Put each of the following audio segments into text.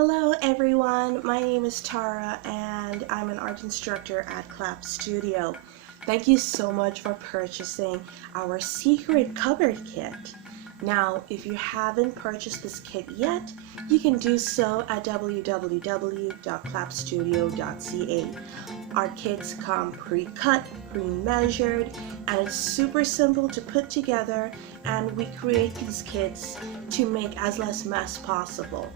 Hello everyone, my name is Tara and I'm an art instructor at Clap Studio. Thank you so much for purchasing our secret cupboard kit. Now, if you haven't purchased this kit yet, you can do so at www.clapstudio.ca. Our kits come pre-cut, pre-measured, and it's super simple to put together, and we create these kits to make as less mess possible.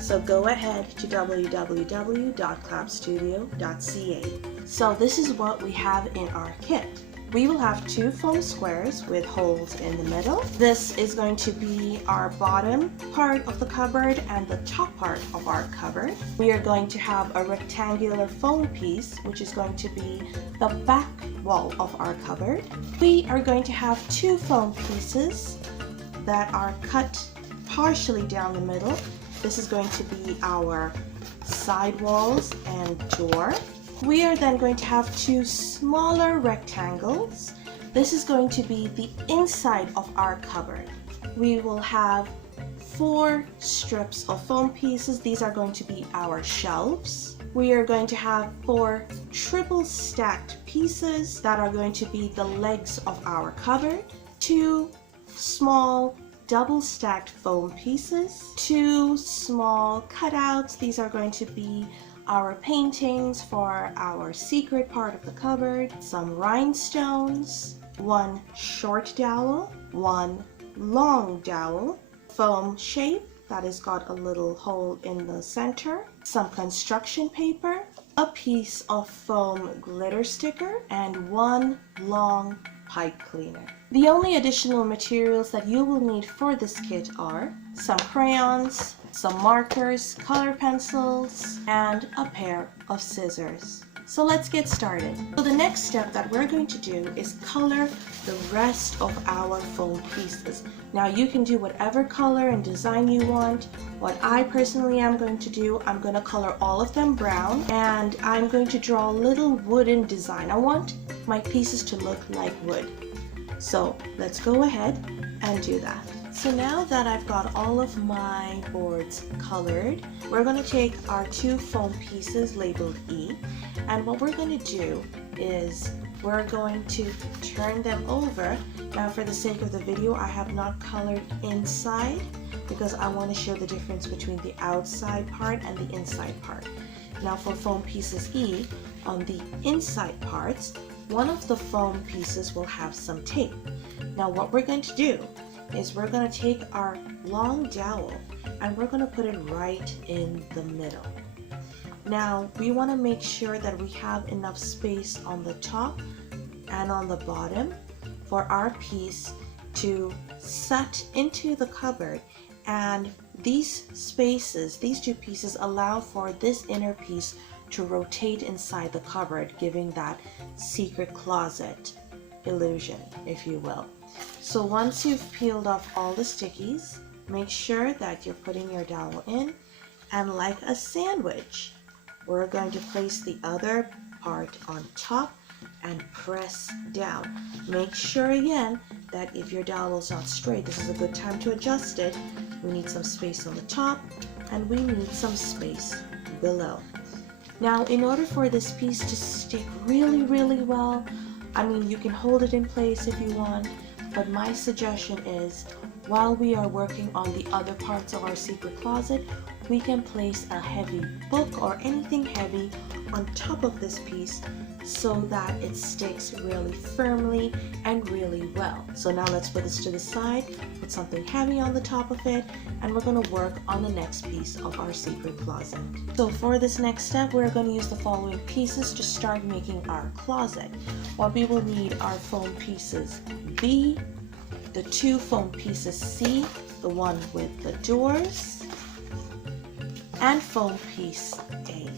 So go ahead to www.clapstudio.ca. So this is what we have in our kit. We will have two foam squares with holes in the middle. This is going to be our bottom part of the cupboard and the top part of our cupboard. We are going to have a rectangular foam piece, which is going to be the back wall of our cupboard. We are going to have two foam pieces that are cut partially down the middle. This is going to be our side walls and door. We are then going to have two smaller rectangles. This is going to be the inside of our cupboard. We will have four strips of foam pieces. These are going to be our shelves. We are going to have four triple stacked pieces that are going to be the legs of our cupboard. Two small double stacked foam pieces, two small cutouts. These are going to be our paintings for our secret part of the cupboard, some rhinestones, one short dowel, one long dowel, foam shape that has got a little hole in the center, some construction paper, a piece of foam glitter sticker, and one long pipe cleaner. The only additional materials that you will need for this kit are some crayons, some markers, color pencils, and a pair of scissors. So let's get started. So the next step that we're going to do is color the rest of our foam pieces. Now you can do whatever color and design you want. What I personally am going to do, I'm going to color all of them brown, and I'm going to draw a little wooden design. I want my pieces to look like wood. So let's go ahead and do that. So now that I've got all of my boards colored, we're going to take our two foam pieces labeled E, and what we're going to do is we're going to turn them over. Now for the sake of the video, I have not colored inside because I want to show the difference between the outside part and the inside part. Now for foam pieces E, on the inside parts, one of the foam pieces will have some tape. Now what we're going to do is we're going to take our long dowel and we're going to put it right in the middle. Now we want to make sure that we have enough space on the top and on the bottom for our piece to set into the cupboard, and these spaces, these two pieces, allow for this inner piece to rotate inside the cupboard, giving that secret closet illusion, if you will. So once you've peeled off all the stickies, make sure that you're putting your dowel in, and like a sandwich, we're going to place the other part on top and press down. Make sure again that if your dowel is not straight, this is a good time to adjust it. We need some space on the top and we need some space below. Now in order for this piece to stick really well, I mean, you can hold it in place if you want, but my suggestion is while we are working on the other parts of our secret closet, we can place a heavy book or anything heavy on top of this piece so that it sticks really firmly and really well. So now let's put this to the side, put something heavy on the top of it, and we're going to work on the next piece of our secret closet. So for this next step, we're going to use the following pieces to start making our closet. What we will need are foam pieces B, the two foam pieces C, the one with the doors, and foam piece A.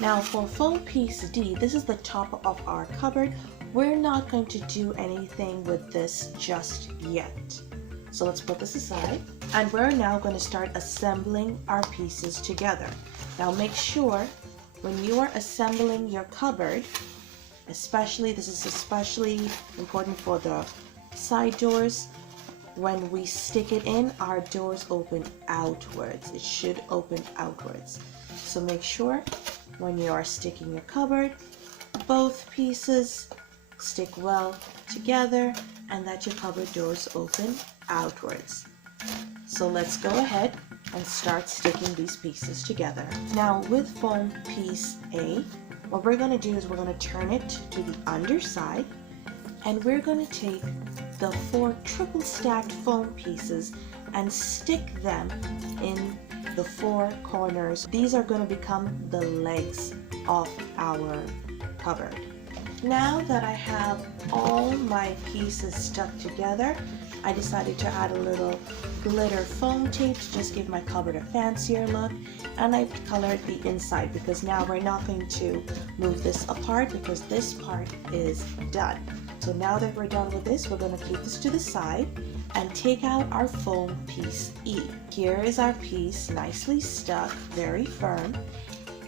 Now for foam piece D, this is the top of our cupboard. We're not going to do anything with this just yet. So let's put this aside, and we're now going to start assembling our pieces together. Now make sure when you are assembling your cupboard, this is especially important for the side doors, when we stick it in, our doors open outwards. It should open outwards. So make sure when you are sticking your cupboard, both pieces stick well together and that your cupboard doors open outwards. So let's go ahead and start sticking these pieces together. Now with foam piece A, what we're going to do is we're going to turn it to the underside, and we're going to take the 4 triple stacked foam pieces and stick them in the 4 corners. These are going to become the legs of our cupboard. Now that I have all my pieces stuck together, I decided to add a little glitter foam tape to just give my cupboard a fancier look, and I colored the inside because now we're not going to move this apart because this part is done. So now that we're done with this, we're going to keep this to the side and take out our foam piece E. Here is our piece, nicely stuck, very firm.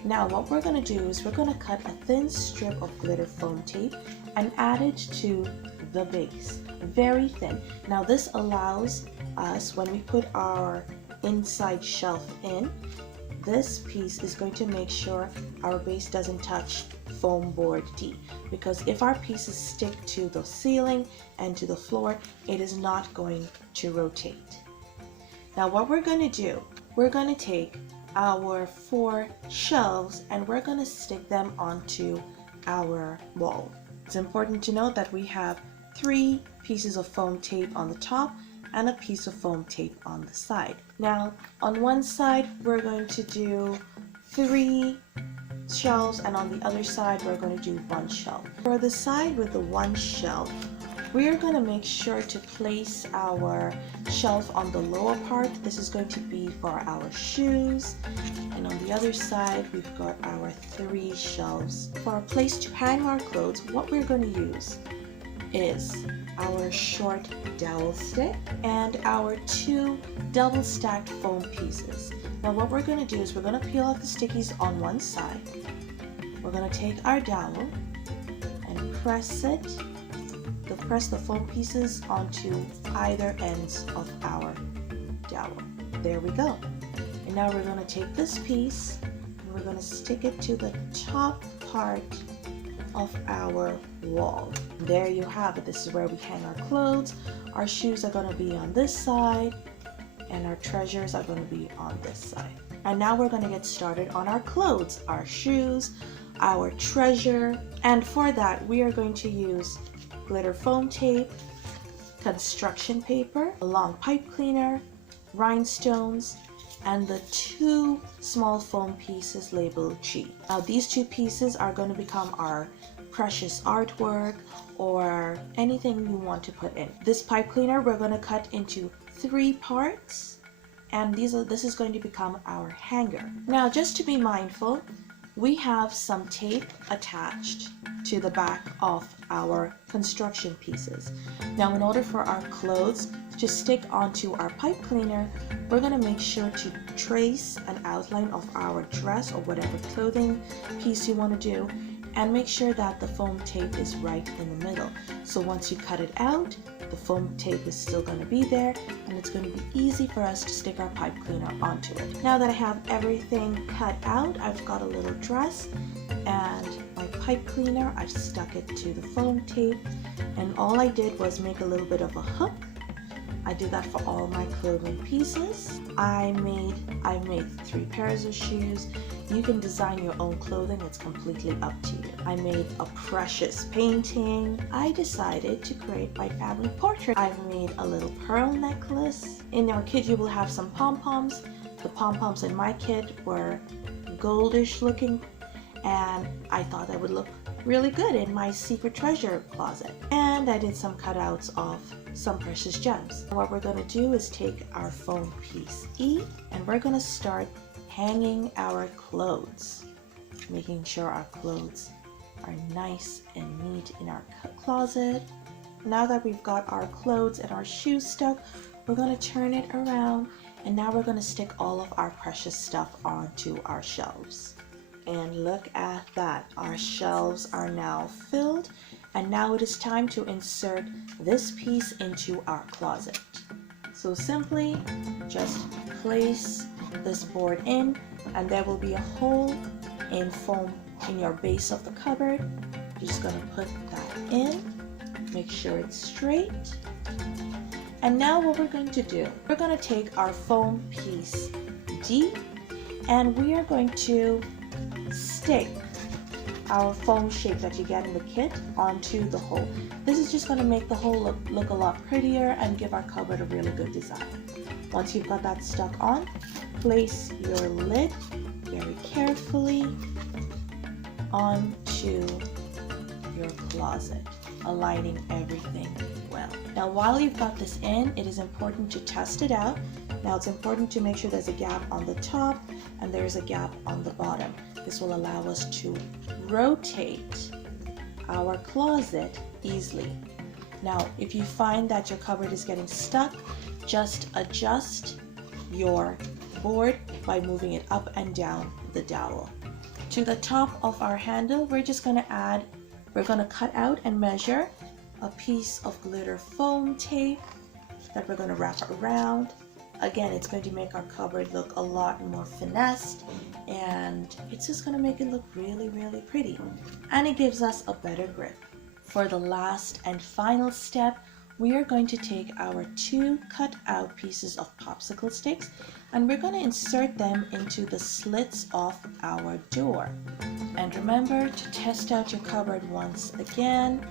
Now what we're going to do is we're going to cut a thin strip of glitter foam tape and add it to the base, very thin. Now this allows us, when we put our inside shelf in, this piece is going to make sure our base doesn't touch foam board D, because if our pieces stick to the ceiling and to the floor, it is not going to rotate. Now what we're going to do, we're going to take our 4 shelves and we're going to stick them onto our wall. It's important to note that we have 3 pieces of foam tape on the top and a piece of foam tape on the side. Now on one side we're going to do 3 shelves, and on the other side we're going to do 1 shelf. For the side with the 1 shelf, we're going to make sure to place our shelf on the lower part. This is going to be for our shoes, and on the other side we've got our 3 shelves. For a place to hang our clothes, what we're going to use is our short dowel stick and our 2 double stacked foam pieces. Now what we're going to do is we're going to peel off the stickies on one side. We're going to take our dowel and press the foam pieces onto either ends of our dowel. There we go. And now we're going to take this piece and we're going to stick it to the top part of our wall. There you have it. This is where we hang our clothes. Our shoes are going to be on this side and our treasures are going to be on this side. And now we're going to get started on our clothes, our shoes, our treasure. And for that we are going to use glitter foam tape, construction paper, a long pipe cleaner, rhinestones, and the 2 small foam pieces labeled G. Now these 2 pieces are going to become our precious artwork or anything you want to put in. This pipe cleaner we're going to cut into 3 parts, and this is going to become our hanger. Now just to be mindful, we have some tape attached to the back of our construction pieces. Now in order for our clothes to stick onto our pipe cleaner, we're going to make sure to trace an outline of our dress or whatever clothing piece you want to do, and make sure that the foam tape is right in the middle. So once you cut it out, the foam tape is still going to be there, and it's going to be easy for us to stick our pipe cleaner onto it. Now that I have everything cut out, I've got a little dress and my pipe cleaner. I've stuck it to the foam tape, and all I did was make a little bit of a hook. I did that for all my clothing pieces. I've made 3 pairs of shoes. You can design your own clothing, it's completely up to you. I made a precious painting. I decided to create my family portrait. I've made a little pearl necklace. In our kit you will have some pom-poms. The pom-poms in my kit were goldish looking, and I thought that would look really good in my secret treasure closet. And I did some cutouts of some precious gems. What we're going to do is take our foam piece E and we're going to start hanging our clothes, making sure our clothes are nice and neat in our closet. Now that we've got our clothes and our shoes stuck, we're going to turn it around, and now we're going to stick all of our precious stuff onto our shelves. And look at that, our shelves are now filled, And now it is time to insert this piece into our closet. So simply just place this board in, and there will be a hole in foam in your base of the cupboard. You're just going to put that in, make sure it's straight. And now what we're going to do, we're going to take our foam piece D, and we are going to stick our foam shape that you get in the kit onto the hole. This is just going to make the hole look a lot prettier and give our cupboard a really good design. Once you've got that stuck on, place your lid very carefully onto your closet, aligning everything well. Now while you've got this in, it is important to test it out. Now it's important to make sure there's a gap on the top and there's a gap on the bottom. This will allow us to rotate our closet easily. Now if you find that your cupboard is getting stuck, just adjust your board by moving it up and down the dowel. To the top of our handle, we're going to cut out and measure a piece of glitter foam tape that we're going to wrap around. Again, it's going to make our cupboard look a lot more finessed, and it's just going to make it look really, really pretty. And it gives us a better grip. For the last and final step, we are going to take our 2 cut out pieces of popsicle sticks, and we're going to insert them into the slits of our door. And remember to test out your cupboard once again.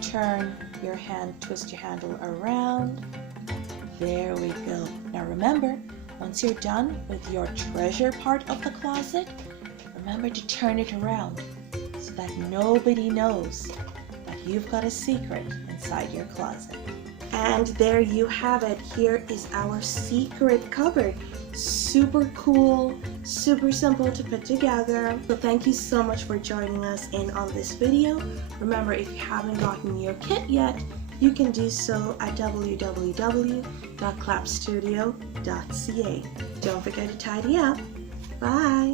Turn your hand, twist your handle around. There we go. Now remember, once you're done with your treasure part of the closet, remember to turn it around so that nobody knows that you've got a secret inside your closet. And there you have it. Here is our secret cupboard. Super cool, super simple to put together. So thank you so much for joining us in on this video. Remember, if you haven't gotten your kit yet, you can do so at www.clapstudio.ca. Don't forget to tidy up. Bye!